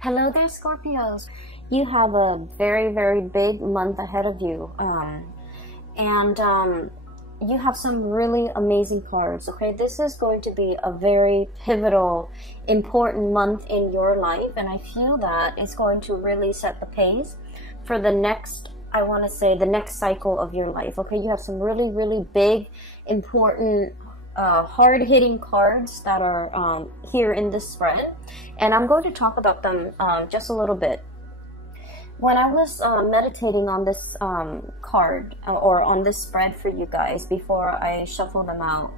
Hello there, Scorpios. You have a very, very big month ahead of you. And you have some really amazing cards, okay? This is going to be a very pivotal, important month in your life. And I feel that it's going to really set the pace for the next, I want to say, the next cycle of your life, okay? You have some really, really big, important, hard-hitting cards that are here in this spread, and I'm going to talk about them just a little bit. When I was meditating on this card or on this spread for you guys before I shuffle them out,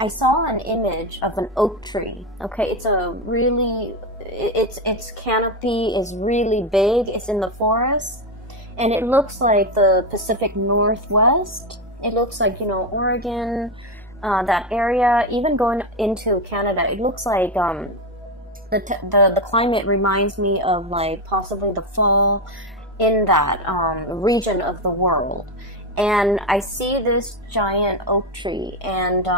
I saw an image of an oak tree. Okay, it's a really, its canopy is really big. It's in the forest, and it looks like the Pacific Northwest. It looks like, you know, Oregon. That area, even going into Canada, it looks like the climate reminds me of like possibly the fall in that region of the world. And I see this giant oak tree, and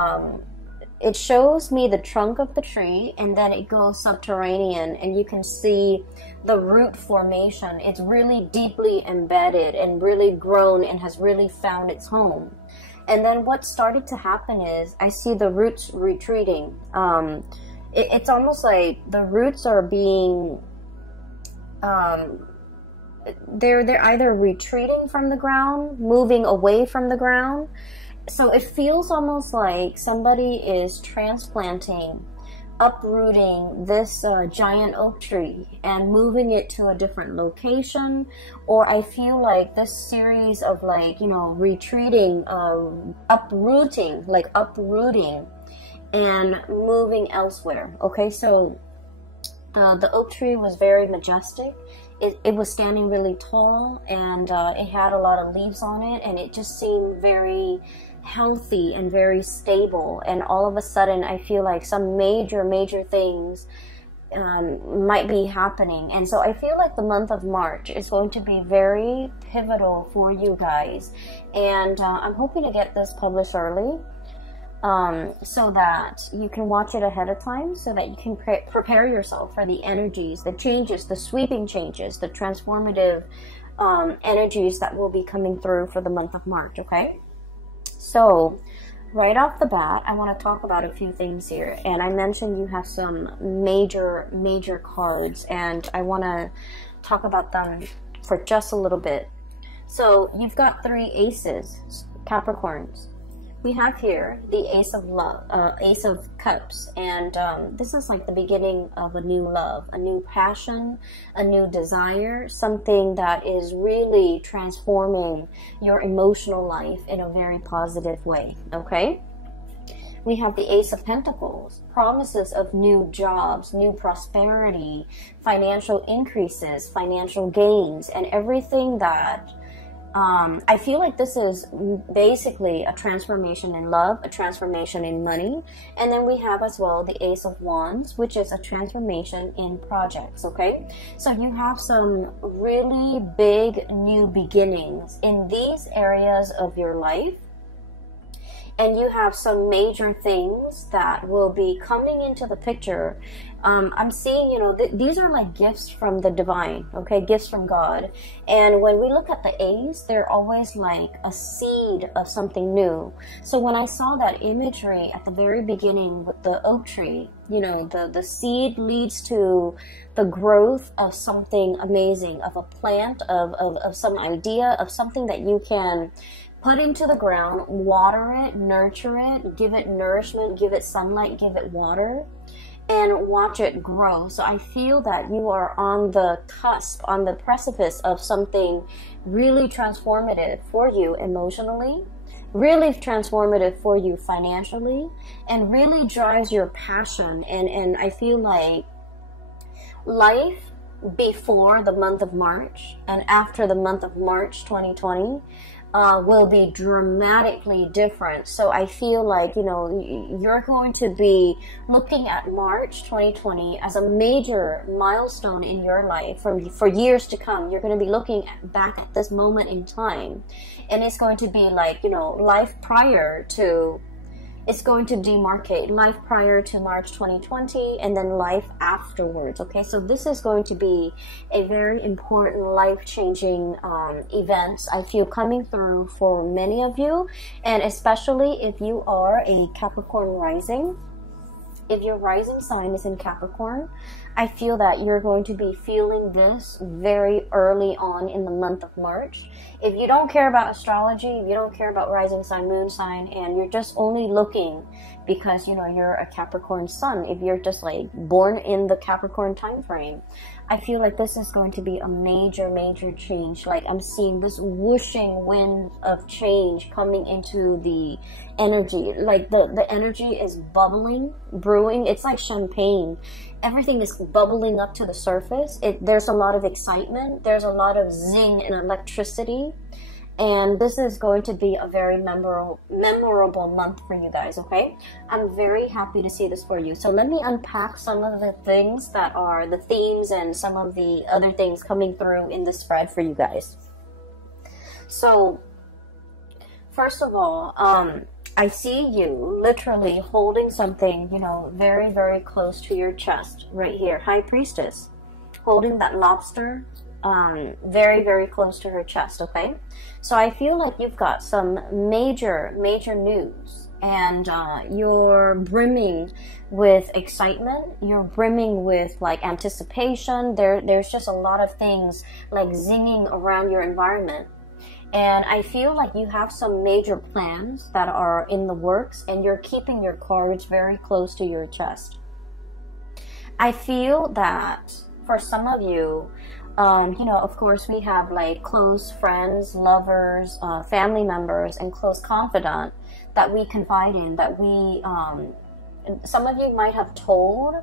it shows me the trunk of the tree, and then it goes subterranean, and you can see the root formation. It's really deeply embedded and really grown and has really found its home. And then what started to happen is I see the roots retreating. It's almost like the roots are being, they're either retreating from the ground, moving away from the ground. So it feels almost like somebody is transplanting, uprooting this giant oak tree and moving it to a different location. Or I feel like this series of, like, you know, retreating, uprooting and moving elsewhere. Okay, so the oak tree was very majestic. It was standing really tall, and it had a lot of leaves on it, and it just seemed very healthy and very stable. And all of a sudden I feel like some major things might be happening. And so I feel like the month of March is going to be very pivotal for you guys, and I'm hoping to get this published early so that you can watch it ahead of time, so that you can prepare yourself for the energies, the changes, the sweeping changes, the transformative energies that will be coming through for the month of March, okay? So right off the bat, I want to talk about a few things here. And I mentioned you have some major cards, and I want to talk about them for just a little bit. So you've got 3 aces, Capricorns. We have here the Ace of Love, Ace of Cups, and this is like the beginning of a new love, a new passion, a new desire, something that is really transforming your emotional life in a very positive way, okay? We have the Ace of Pentacles, promises of new jobs, new prosperity, financial increases, financial gains, and everything that I feel like this is basically a transformation in love, a transformation in money. And then we have as well the Ace of Wands, which is a transformation in projects, okay? So you have some really big new beginnings in these areas of your life. And you have some major things that will be coming into the picture. I'm seeing, you know, these are like gifts from the divine, okay? Gifts from God. And when we look at the A's, they're always like a seed of something new. So when I saw that imagery at the very beginning with the oak tree, you know, the seed leads to the growth of something amazing, of a plant, of some idea, of something that you can put into the ground, water it, nurture it, give it nourishment, give it sunlight, give it water, and watch it grow. So I feel that you are on the cusp, on the precipice of something really transformative for you emotionally, really transformative for you financially, and really drives your passion. And I feel like life before the month of March and after the month of March 2020 will be dramatically different. So I feel like, you know, you're going to be looking at March 2020 as a major milestone in your life for years to come. You're going to be looking back at this moment in time, and it's going to be like, you know, life prior to It's going to demarcate life prior to March 2020 and then life afterwards. Okay, so this is going to be a very important life-changing event, I feel, coming through for many of you, and especially if you are a Capricorn rising. If your rising sign is in Capricorn, I feel that you're going to be feeling this very early on in the month of March. If you don't care about astrology, if you don't care about rising sign, moon sign, and you're just only looking because, you know, you're a Capricorn sun, if you're just like born in the Capricorn time frame, I feel like this is going to be a major change. Like, I'm seeing this whooshing wind of change coming into the energy. Like the energy is bubbling, brewing. It's like champagne. Everything is bubbling up to the surface. There's a lot of excitement. There's a lot of zing and electricity. And this is going to be a very memorable month for you guys, okay? I'm very happy to see this for you. So let me unpack some of the things that are the themes and some of the other things coming through in the spread for you guys. So, first of all, I see you literally holding something, you know, very close to your chest right here. High Priestess, holding that lobster very close to her chest, okay? So I feel like you've got some major news, and you're brimming with excitement, you're brimming with like anticipation. There's just a lot of things like zinging around your environment. And I feel like you have some major plans that are in the works, and you're keeping your cards very close to your chest. I feel that for some of you, you know, of course, we have like close friends, lovers, family members, and close confidant that we confide in, that we, some of you might have told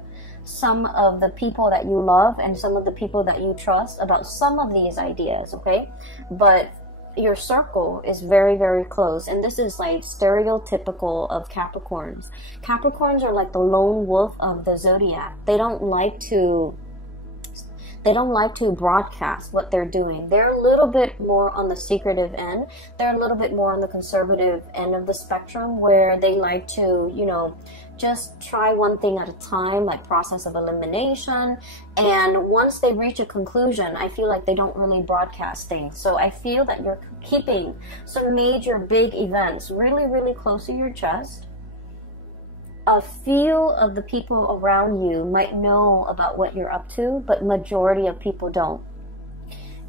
some of the people that you love and some of the people that you trust about some of these ideas, okay? But your circle is very close, and this is like stereotypical of Capricorns. Capricorns are like the lone wolf of the zodiac. They don't like to broadcast what they're doing. They're a little bit more on the secretive end. They're a little bit more on the conservative end of the spectrum, where they like to, you know, just try one thing at a time, like process of elimination. And once they reach a conclusion, I feel like they don't really broadcast things. So I feel that you're keeping some major big events really close to your chest. A few of the people around you might know about what you're up to, but majority of people don't.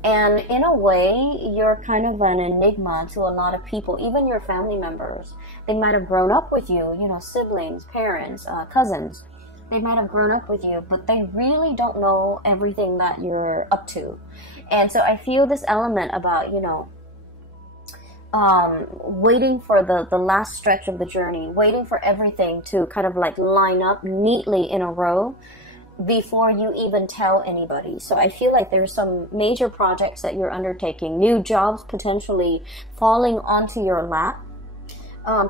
And in a way, you're kind of an enigma to a lot of people, even your family members. They might have grown up with you, you know, siblings, parents, cousins. They might have grown up with you, but they really don't know everything that you're up to. And so I feel this element about, you know, waiting for the last stretch of the journey, waiting for everything to kind of like line up neatly in a row before you even tell anybody. So I feel like there's some major projects that you're undertaking, new jobs potentially falling onto your lap,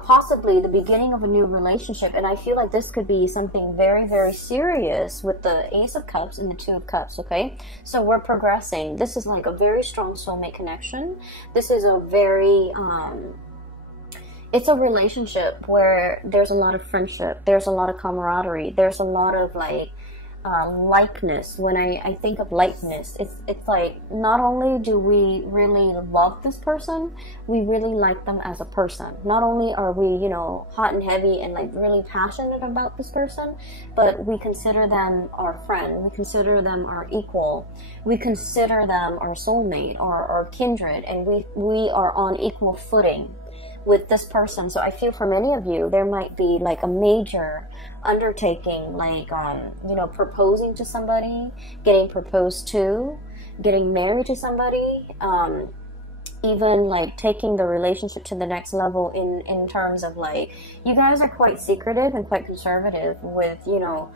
possibly the beginning of a new relationship. And I feel like this could be something very serious with the Ace of Cups and the Two of Cups, okay? So we're progressing. This is like a very strong soulmate connection. This is a very, it's a relationship where there's a lot of friendship, there's a lot of camaraderie, there's a lot of like, likeness. When I think of likeness, it's like, not only do we really love this person, we really like them as a person. Not only are we, you know, hot and heavy and like really passionate about this person, but we consider them our friend, we consider them our equal, we consider them our soulmate, our kindred, and we are on equal footing with this person. So I feel for many of you, there might be like a major undertaking, like, you know, proposing to somebody, getting proposed to, getting married to somebody, even like taking the relationship to the next level in terms of like, you guys are quite secretive and quite conservative with, you know,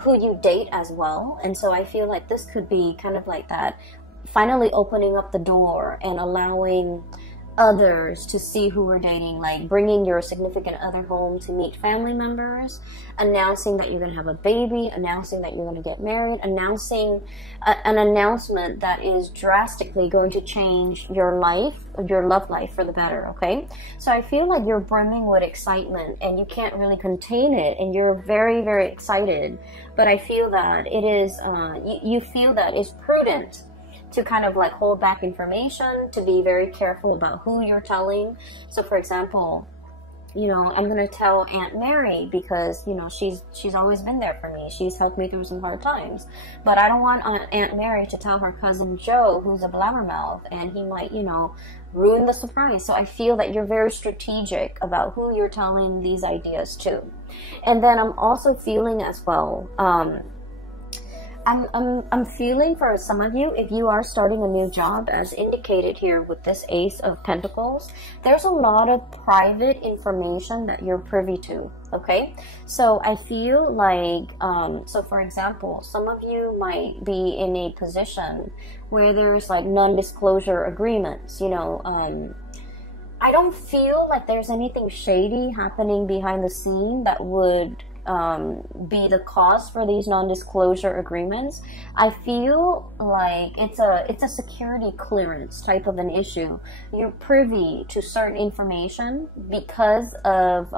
who you date as well. And so I feel like this could be kind of like that, finally opening up the door and allowing others to see who we're dating, like bringing your significant other home to meet family members, announcing that you're going to have a baby, announcing that you're going to get married, announcing an announcement that is drastically going to change your life, your love life for the better, okay? So I feel like you're brimming with excitement and you can't really contain it, and you're very, very excited. But I feel that it is, you feel that it's prudent to kind of like hold back information, to be very careful about who you're telling. So for example, you know, I'm going to tell Aunt Mary because, you know, she's always been there for me. She's helped me through some hard times. But I don't want Aunt Mary to tell her cousin Joe, who's a blabbermouth, and he might, you know, ruin the surprise. So I feel that you're very strategic about who you're telling these ideas to. And then I'm also feeling as well, I'm feeling for some of you, if you are starting a new job, as indicated here with this Ace of Pentacles, there's a lot of private information that you're privy to, okay? So I feel like, so for example, some of you might be in a position where there's like non-disclosure agreements, you know. I don't feel like there's anything shady happening behind the scene that would be the cause for these non-disclosure agreements. I feel like it's a security clearance type of an issue. You're privy to certain information because of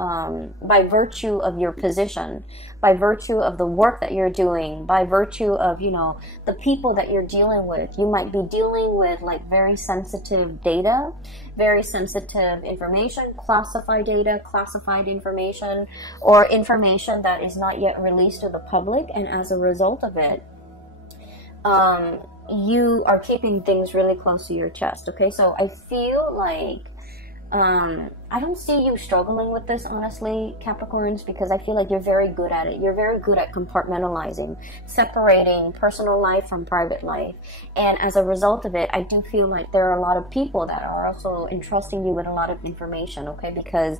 by virtue of your position, by virtue of the work that you're doing, by virtue of, you know, the people that you're dealing with. You might be dealing with like very sensitive data, very sensitive information, classified data, classified information, or information that is not yet released to the public, and as a result of it, you are keeping things really close to your chest, okay? So I feel like I don't see you struggling with this, honestly, Capricorns, because I feel like you're very good at it. You're very good at compartmentalizing, separating personal life from private life. And as a result of it, I do feel like there are a lot of people that are also entrusting you with a lot of information, okay? Because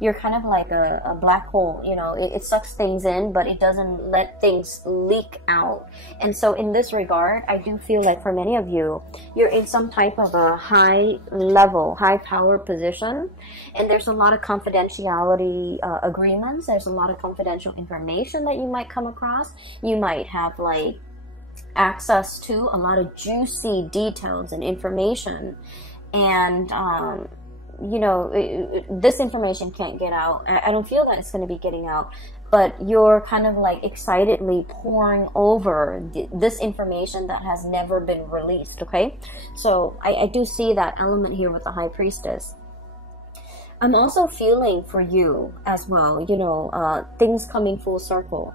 you're kind of like a black hole, you know, it sucks things in, but it doesn't let things leak out. And so in this regard, I do feel like for many of you, you're in some type of a high level, high power position, and there's a lot of confidentiality agreements. There's a lot of confidential information that you might come across. You might have like access to a lot of juicy details and information, and you know, this information can't get out. I don't feel that it's going to be getting out, but you're kind of like excitedly pouring over this information that has never been released, okay? So I do see that element here with the High Priestess. I'm also feeling for you as well, you know, things coming full circle.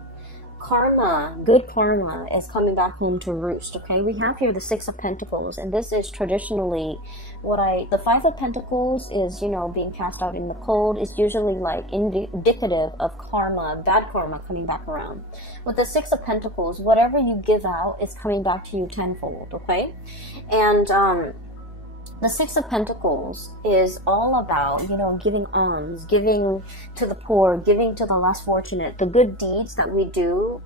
Karma, good karma, is coming back home to roost, okay? We have here the Six of Pentacles, and this is traditionally the Five of Pentacles is, you know, being cast out in the cold. Is usually like indicative of karma, bad karma coming back around. With the Six of Pentacles, whatever you give out is coming back to you tenfold, okay? And the Six of Pentacles is all about, you know, giving alms, giving to the poor, giving to the less fortunate. The good deeds that we do,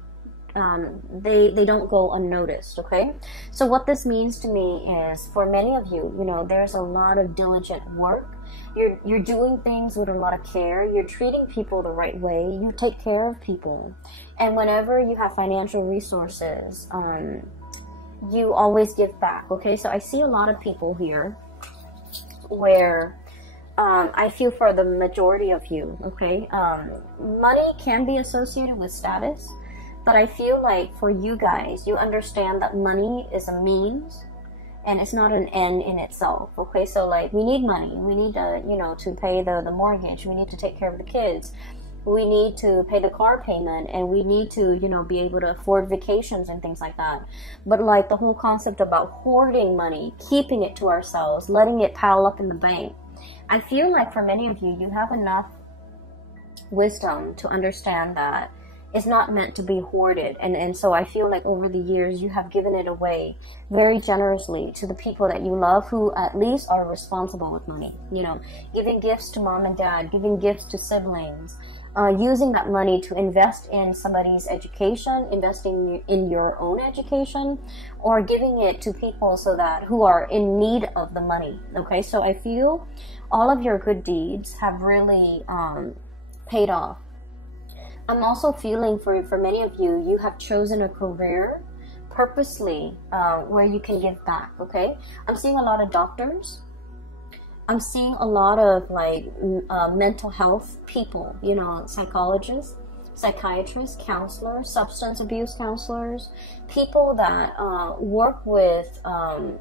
they don't go unnoticed, okay? So what this means to me is, for many of you, you know, there's a lot of diligent work. You're doing things with a lot of care. You're treating people the right way. You take care of people. And whenever you have financial resources, you always give back, okay? So I see a lot of people here where I feel for the majority of you, okay? Money can be associated with status, but I feel like for you guys, you understand that money is a means and it's not an end in itself, okay? So like, we need money. We need to, you know, to pay the mortgage. We need to take care of the kids. We need to pay the car payment, and we need to, you know, be able to afford vacations and things like that. But like the whole concept about hoarding money, keeping it to ourselves, letting it pile up in the bank, I feel like for many of you, you have enough wisdom to understand that it's not meant to be hoarded. And so I feel like over the years, you have given it away very generously to the people that you love, who at least are responsible with money. You know, giving gifts to mom and dad, giving gifts to siblings, using that money to invest in somebody's education, investing in your own education, or giving it to people who are in need of the money. Okay, so I feel all of your good deeds have really paid off. I'm also feeling for many of you, you have chosen a career purposely where you can give back. Okay, I'm seeing a lot of doctors. I'm seeing a lot of like mental health people, you know, psychologists, psychiatrists, counselors, substance abuse counselors, people that work with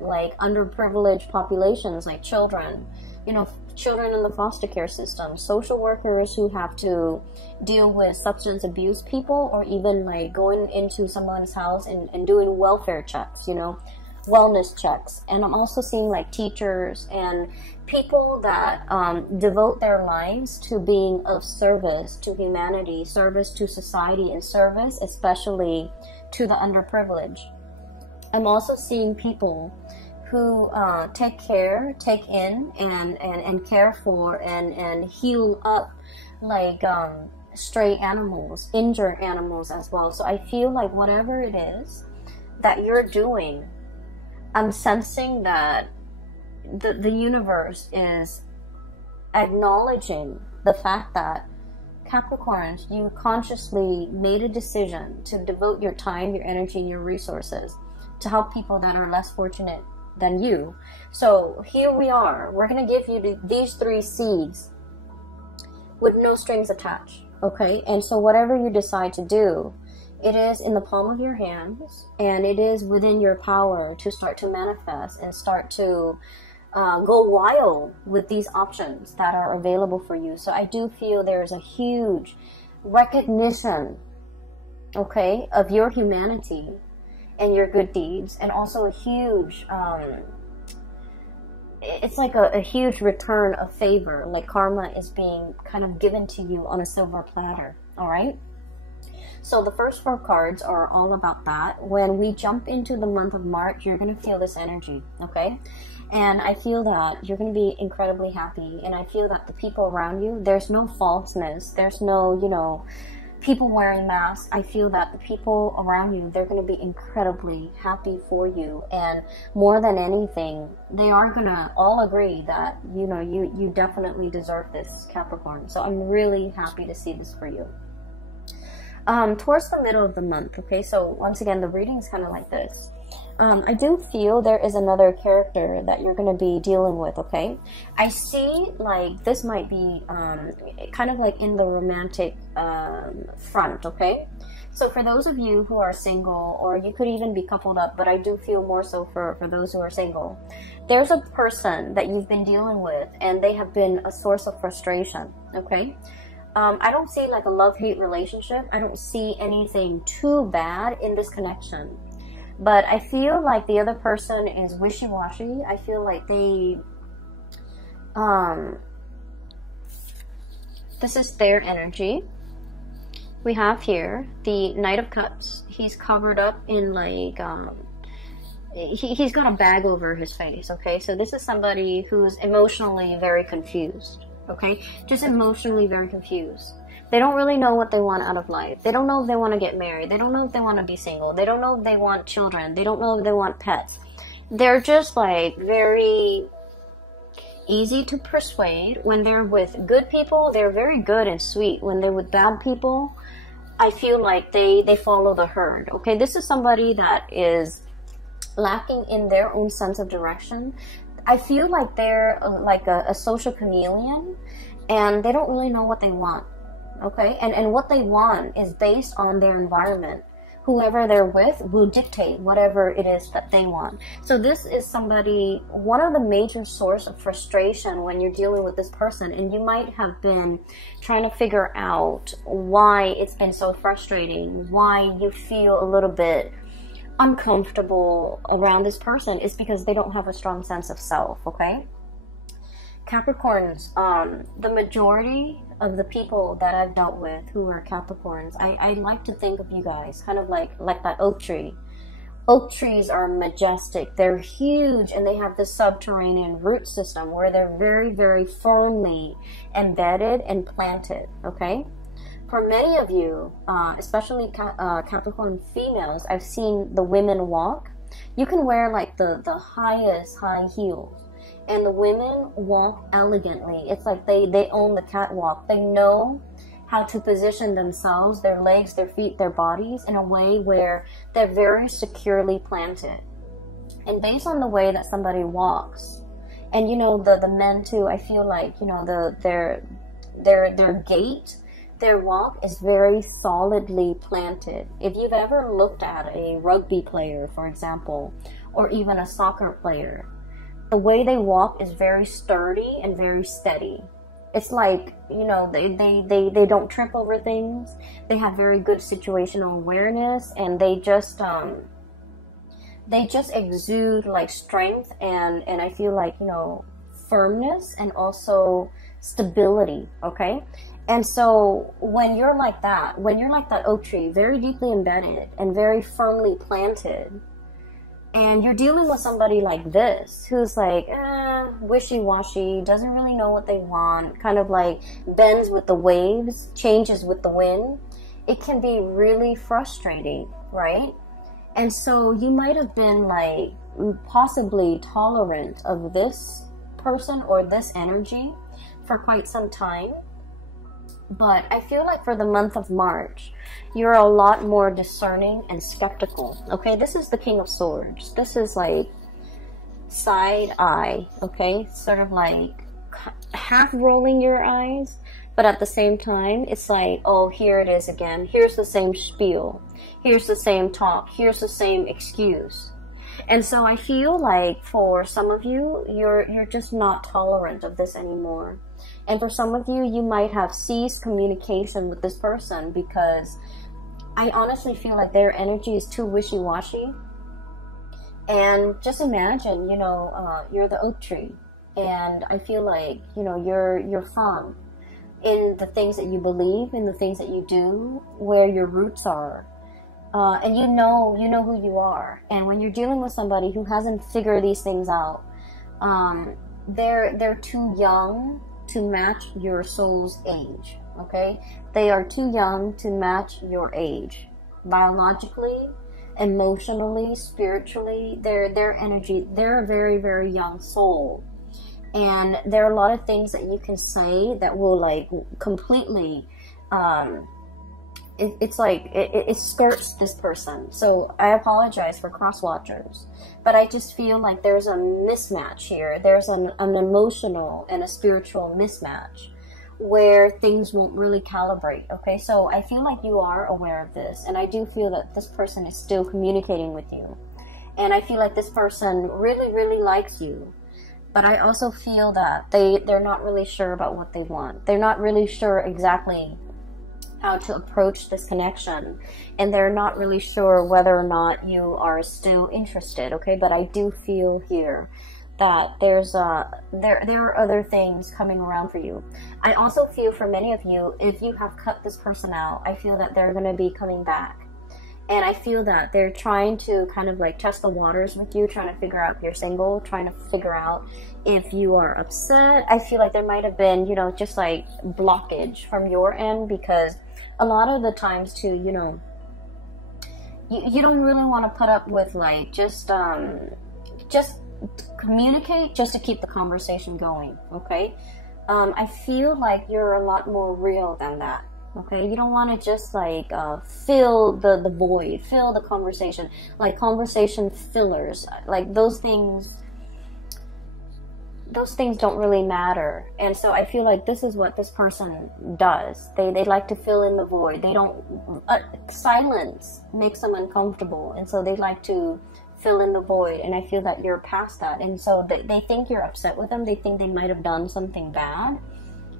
like underprivileged populations, like children, you know, children in the foster care system, social workers who have to deal with substance abuse people, or even like going into someone's house and doing welfare checks, you know, wellness checks. And I'm also seeing like teachers and people that devote their lives to being of service to humanity, service to society, and service especially to the underprivileged. I'm also seeing people who take in and care for and heal up like stray animals, injured animals as well. So I feel like whatever it is that you're doing, I'm sensing that the universe is acknowledging the fact that Capricorns, you consciously made a decision to devote your time, your energy, and your resources to help people that are less fortunate than you. So here we are. We're going to give you these 3 seeds with no strings attached. Okay? And so whatever you decide to do, it is in the palm of your hands, and it is within your power to start to manifest and start to go wild with these options that are available for you. So I do feel there's a huge recognition, okay, of your humanity and your good deeds, and also a huge, it's like a huge return of favor, like karma is being kind of given to you on a silver platter, all right? So the first 4 cards are all about that. When we jump into the month of March, you're going to feel this energy, okay? And I feel that you're going to be incredibly happy. And I feel that the people around you, there's no falseness. There's no, you know, people wearing masks. I feel that the people around you, they're going to be incredibly happy for you. And more than anything, they are going to all agree that, you know, you definitely deserve this, Capricorn. So I'm really happy to see this for you. Towards the middle of the month, okay, so once again, the reading is kind of like this. I do feel there is another character that you're going to be dealing with, okay? I see, like, this might be kind of like in the romantic front, okay? So for those of you who are single, or you could even be coupled up, but I do feel more so for those who are single, there's a person that you've been dealing with, and they have been a source of frustration, okay? I don't see like a love-hate relationship. I don't see anything too bad in this connection. But I feel like the other person is wishy-washy. I feel like they, this is their energy. We have here the Knight of Cups. He's covered up in like, he's got a bag over his face, okay? So this is somebody who's emotionally very confused. Okay, just emotionally very confused. They don't really know what they want out of life. They don't know if they want to get married. They don't know if they want to be single. They don't know if they want children. They don't know if they want pets. They're just like very easy to persuade. When they're with good people, they're very good and sweet. When they're with bad people, I feel like they follow the herd. Okay, this is somebody that is lacking in their own sense of direction. I feel like they're like a social chameleon, and they don't really know what they want, okay? And what they want is based on their environment. Whoever they're with will dictate whatever it is that they want. So this is somebody, one of the major source of frustration when you're dealing with this person, and you might have been trying to figure out why it's been so frustrating, why you feel a little bit uncomfortable around this person, is because they don't have a strong sense of self, okay? Capricorns, the majority of the people that I've dealt with who are Capricorns, I like to think of you guys kind of like that oak tree. Oak trees are majestic, they're huge, and they have this subterranean root system where they're very, very firmly embedded and planted, okay? For many of you, especially Capricorn females, I've seen the women walk. You can wear like the highest high heels, and the women walk elegantly. It's like they own the catwalk. They know how to position themselves, their legs, their feet, their bodies in a way where they're very securely planted. And based on the way that somebody walks, and you know, the men too, I feel like, you know, their gait, their walk is very solidly planted. If you've ever looked at a rugby player, for example, or even a soccer player, the way they walk is very sturdy and very steady. It's like, you know, they don't trip over things. They have very good situational awareness, and they just exude like strength and I feel like, you know, firmness and also stability, okay? And so when you're like that oak tree, very deeply embedded and very firmly planted, and you're dealing with somebody like this, who's like, wishy-washy, doesn't really know what they want, kind of like bends with the waves, changes with the wind, it can be really frustrating, right? And so you might have been like possibly tolerant of this person or this energy for quite some time. But I feel like for the month of March, you're a lot more discerning and skeptical. Okay, this is the King of Swords. This is like side eye, okay? Sort of like half rolling your eyes, but at the same time, it's like, oh, here it is again. Here's the same spiel. Here's the same talk. Here's the same excuse. And so I feel like for some of you, you're just not tolerant of this anymore. And for some of you, you might have ceased communication with this person because I honestly feel like their energy is too wishy-washy. And just imagine, you know, you're the oak tree, and I feel like, you know, you're firm in the things that you believe, in the things that you do, where your roots are. And you know who you are. And when you're dealing with somebody who hasn't figured these things out, they're too young to match your soul's age, okay? They are too young to match your age. Biologically, emotionally, spiritually, their energy, they're a very, very young soul. And there are a lot of things that you can say that will like completely, it's like, it skirts this person. So I apologize for cross-watchers, but I just feel like there's a mismatch here. There's an emotional and a spiritual mismatch where things won't really calibrate, okay? So I feel like you are aware of this, and I do feel that this person is still communicating with you. And I feel like this person really, really likes you. But I also feel that they're not really sure about what they want. They're not really sure exactly how to approach this connection, and they're not really sure whether or not you are still interested, okay? But I do feel here that there are other things coming around for you. I also feel for many of you, if you have cut this person out, I feel that they're going to be coming back. And I feel that they're trying to kind of like test the waters with you, trying to figure out if you're single, trying to figure out if you are upset. I feel like there might have been, you know, just like blockage from your end, because a lot of the times too, you know, you don't really want to put up with like just communicate just to keep the conversation going, okay? I feel like you're a lot more real than that. Okay, you don't want to just like fill the void, fill the conversation, like conversation fillers, like those things don't really matter. And so I feel like this is what this person does. They like to fill in the void. They don't, silence makes them uncomfortable, and so they like to fill in the void. And I feel that you're past that, and so they think you're upset with them. They think they might have done something bad.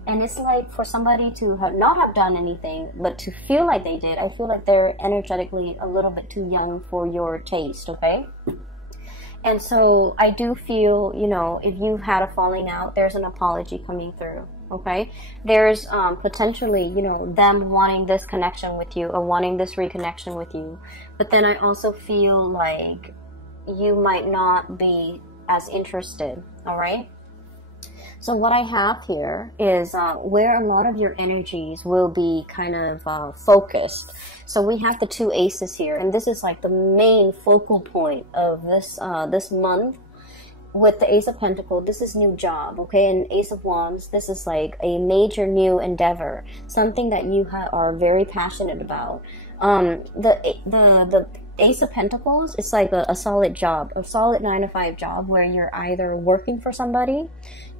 And it's like for somebody to not have done anything, but to feel like they did, I feel like they're energetically a little bit too young for your taste, okay? And so I do feel, you know, if you've had a falling out, there's an apology coming through, okay? There's potentially, you know, them wanting this connection with you or wanting this reconnection with you. But then I also feel like you might not be as interested, all right? So what I have here is where a lot of your energies will be kind of focused. So we have the two aces here, and this is like the main focal point of this this month. With the Ace of Pentacles, this is new job, okay? And Ace of Wands, this is like a major new endeavor, something that you are very passionate about. The Ace of Pentacles, it's like a solid job, a solid 9-to-5 job where you're either working for somebody,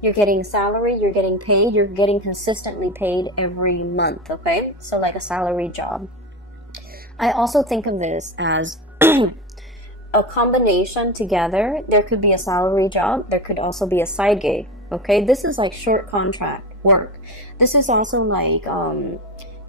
you're getting salary, you're getting paid, you're getting consistently paid every month, okay? So like a salary job. I also think of this as a combination together. There could be a salary job, there could also be a side gig, okay? This is like short contract work. This is also like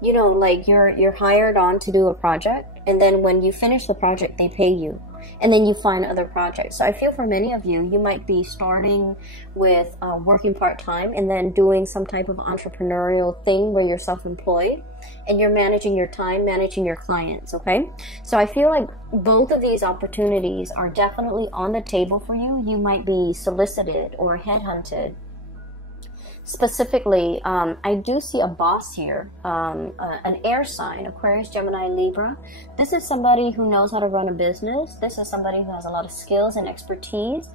you know, like you're hired on to do a project, and then when you finish the project they pay you, and then you find other projects. So I feel for many of you, you might be starting with working part-time and then doing some type of entrepreneurial thing where you're self-employed and you're managing your time, managing your clients, okay? So I feel like both of these opportunities are definitely on the table for you. You might be solicited or headhunted. Specifically, I do see a boss here, an air sign, Aquarius, Gemini, Libra. This is somebody who knows how to run a business. This is somebody who has a lot of skills and expertise.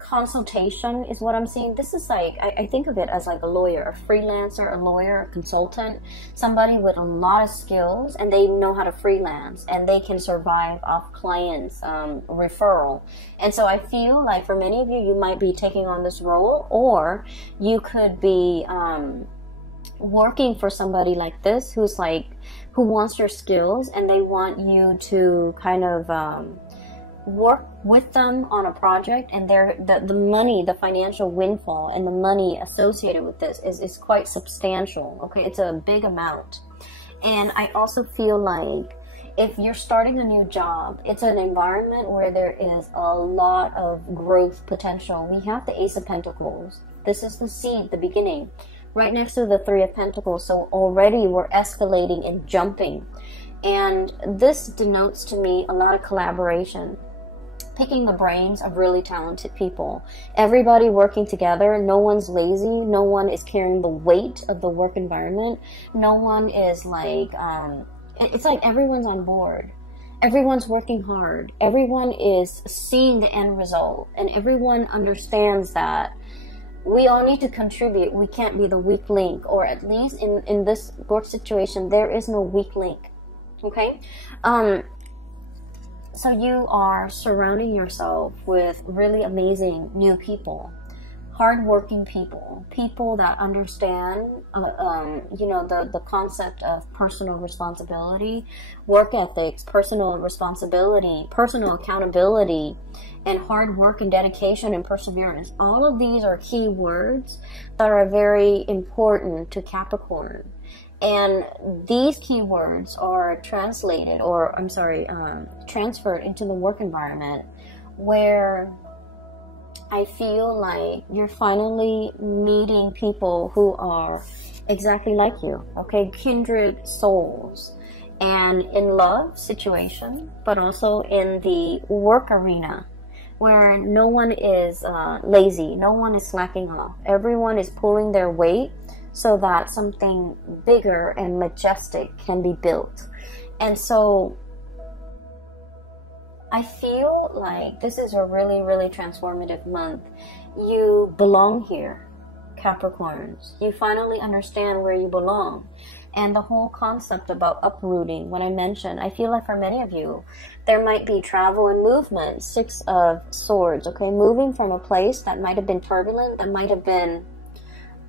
Consultation is what I'm seeing. This is like, I think of it as like a lawyer, a freelancer, a lawyer, a consultant, somebody with a lot of skills, and they know how to freelance and they can survive off clients' referral. And so I feel like for many of you, you might be taking on this role, or you could be working for somebody like this who's like, who wants your skills, and they want you to kind of work with them on a project, and the money, the financial windfall and the money associated with this is quite substantial, okay? It's a big amount. And I also feel like if you're starting a new job, it's an environment where there is a lot of growth potential. We have the Ace of Pentacles. This is the seed, the beginning, right next to the Three of Pentacles. So already we're escalating and jumping. And this denotes to me a lot of collaboration, picking the brains of really talented people, everybody working together. No one's lazy, no one is carrying the weight of the work environment, no one is like it's like everyone's on board, everyone's working hard, everyone is seeing the end result, and everyone understands that we all need to contribute. We can't be the weak link, or at least in this work situation there is no weak link, okay? So you are surrounding yourself with really amazing new people, hardworking people, people that understand, you know, the concept of personal responsibility, work ethics, personal responsibility, personal accountability, and hard work and dedication and perseverance. All of these are key words that are very important to Capricorn. And these keywords are translated, or I'm sorry, transferred into the work environment, where I feel like you're finally meeting people who are exactly like you, okay? Kindred souls. And in love situation, but also in the work arena, where no one is lazy, no one is slacking off. Everyone is pulling their weight so that something bigger and majestic can be built. And so I feel like this is a really, really transformative month. You belong here, Capricorns. You finally understand where you belong. And the whole concept about uprooting, when I mentioned, I feel like for many of you, there might be travel and movement. Six of Swords, okay? Moving from a place that might have been turbulent, that might have been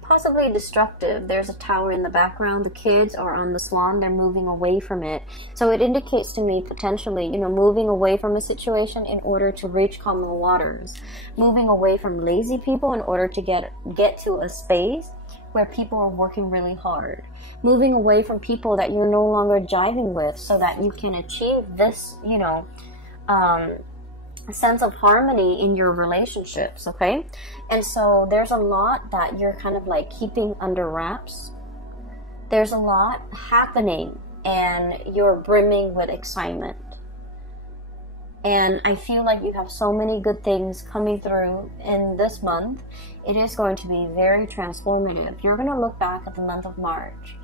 possibly destructive. There's a tower in the background. The kids are on the swan. They're moving away from it. So it indicates to me potentially, you know, moving away from a situation in order to reach calmer waters. Moving away from lazy people in order to get to a space where people are working really hard. Moving away from people that you're no longer jiving with so that you can achieve this, you know, sense of harmony in your relationships, okay? And so there's a lot that you're kind of like keeping under wraps. There's a lot happening and you're brimming with excitement. And I feel like you have so many good things coming through in this month. It is going to be very transformative. You're going to look back at the month of March,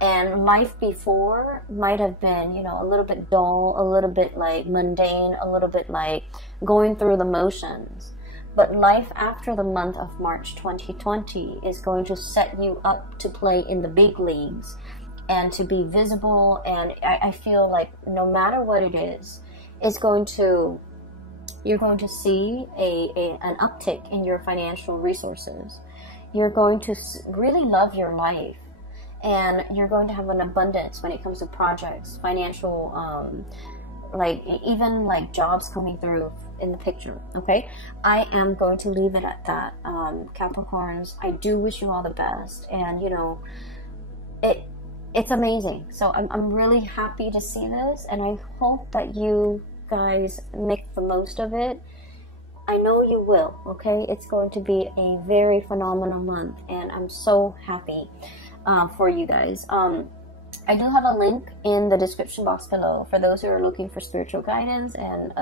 and life before might have been, you know, a little bit dull, a little bit like mundane, a little bit like going through the motions. But life after the month of March 2020 is going to set you up to play in the big leagues and to be visible. And I feel like no matter what it is, it's going to, you're going to see an uptick in your financial resources. You're going to really love your life, and you're going to have an abundance when it comes to projects, financial, like even like jobs coming through in the picture. Okay, I am going to leave it at that. Capricorns, I do wish you all the best, and you know, it's amazing. So I'm really happy to see this, and I hope that you guys make the most of it. I know you will. Okay, it's going to be a very phenomenal month, and I'm so happy for you guys. I do have a link in the description box below for those who are looking for spiritual guidance, and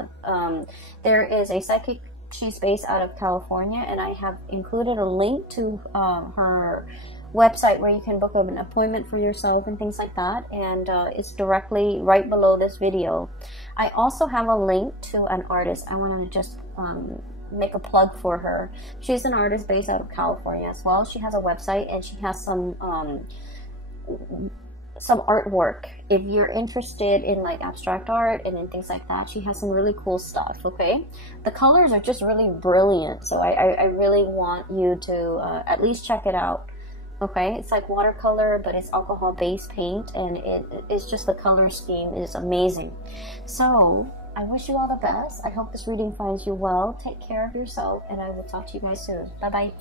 there is a psychic. She's based out of California, and I have included a link to her website where you can book an appointment for yourself and things like that, and it's directly right below this video. I also have a link to an artist. I want to just make a plug for her. She's an artist based out of California as well. She has a website, and she has some artwork. If you're interested in like abstract art and in things like that, she has some really cool stuff. Okay, the colors are just really brilliant, so I really want you to at least check it out. Okay, it's like watercolor, but it's alcohol-based paint, and it's just, the color scheme is amazing. So I wish you all the best. I hope this reading finds you well. Take care of yourself, and I will talk to you guys soon. Bye bye.